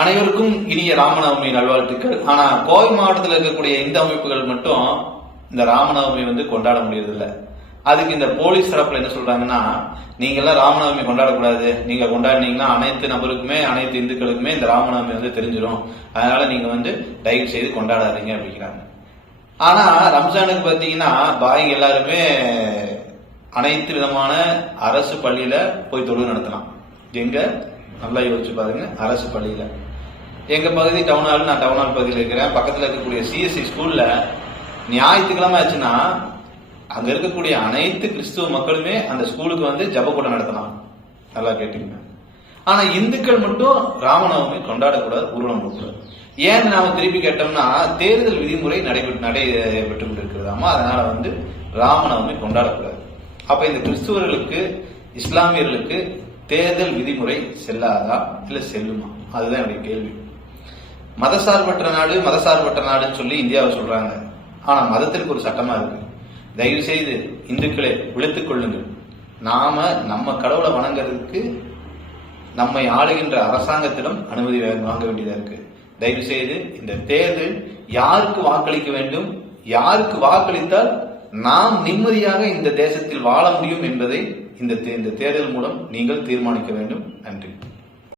அனைவருக்கும் இனிய ராமநவமி நல்வாழ்த்துக்கள். ஆனா கோவை மாவட்டத்தில் இருக்கக்கூடிய இந்த அமைப்புகள் மட்டும் இந்த ராமநவமி கொண்டாட முடியறதில்ல. அதுக்கு இந்த போலீஸ் தரப்புல என்ன சொல்றாங்கன்னா, நீங்க எல்லாம் ராமநவமி கொண்டாடக்கூடாது, நீங்க கொண்டாடினீங்கன்னா அனைத்து நபருக்குமே அனைத்து இந்துக்களுக்குமே இந்த ராமநவமி தெரிஞ்சிடும், அதனால நீங்க தயவு செய்து கொண்டாடாதீங்க அப்படிங்கிறாங்க. ஆனா ரம்ஜானுக்கு பாத்தீங்கன்னா பாய்ங்க எல்லாருமே அனைத்து விதமான அரசு பள்ளியில போய் தொழுகை நடத்தலாம். எங்க நல்லா யோசிச்சு பாருங்க, அரசு பள்ளியில. எங்க பகுதி டவுன் ஹால், நான் டவுன் ஹால் பகுதியில் இருக்கிறேன். பக்கத்தில் இருக்கக்கூடிய சிஎஸ்சி ஸ்கூல்ல ஞாயிற்றுக்கிழமை ஆச்சுன்னா அங்க இருக்கக்கூடிய அனைத்து கிறிஸ்துவ மக்களுமே அந்த ஸ்கூலுக்கு ஜபக்கூட்டம் நடத்தலாம். நல்லா கேட்டீங்க. ஆனா இந்துக்கள் மட்டும் ராமநவமி கொண்டாடக்கூடாது, ஊர்வலம் போகக்கூடாது. ஏன் நாம திருப்பி கேட்டோம்னா, தேர்தல் விதிமுறை நடைபெற்று கொண்டிருக்கிறதாமா, அதனால ராமநவமி கொண்டாடக்கூடாது. அப்ப இந்த கிறிஸ்துவர்களுக்கு இஸ்லாமியர்களுக்கு தேர்தல் விதிமுறை செல்லாதா இல்ல செல்லுமா? அதுதான் என்னுடைய கேள்வி. மதசார்பற்ற நாடுன்னு சொல்லி இந்தியாவை சொல்றாங்க. ஆனா மதத்திற்கு ஒரு சட்டமா இருக்கு. தயவு செய்து இந்துக்களை விழித்துக் கொள்ளுங்கள். நாம நம்ம கடவுளை வணங்குறதுக்கு நம்மை ஆளுகின்ற அரசாங்கத்திடம் அனுமதி வாங்க வேண்டியதா இருக்கு. தயவு செய்து இந்த தேர்தல் யாருக்கு வாக்களிக்க வேண்டும், யாருக்கு வாக்களித்தால் நாம் நிம்மதியாக இந்த தேசத்தில் வாழ முடியும் என்பதை இந்த தேர்தல் மூலம் நீங்கள் தீர்மானிக்க வேண்டும். நன்றி.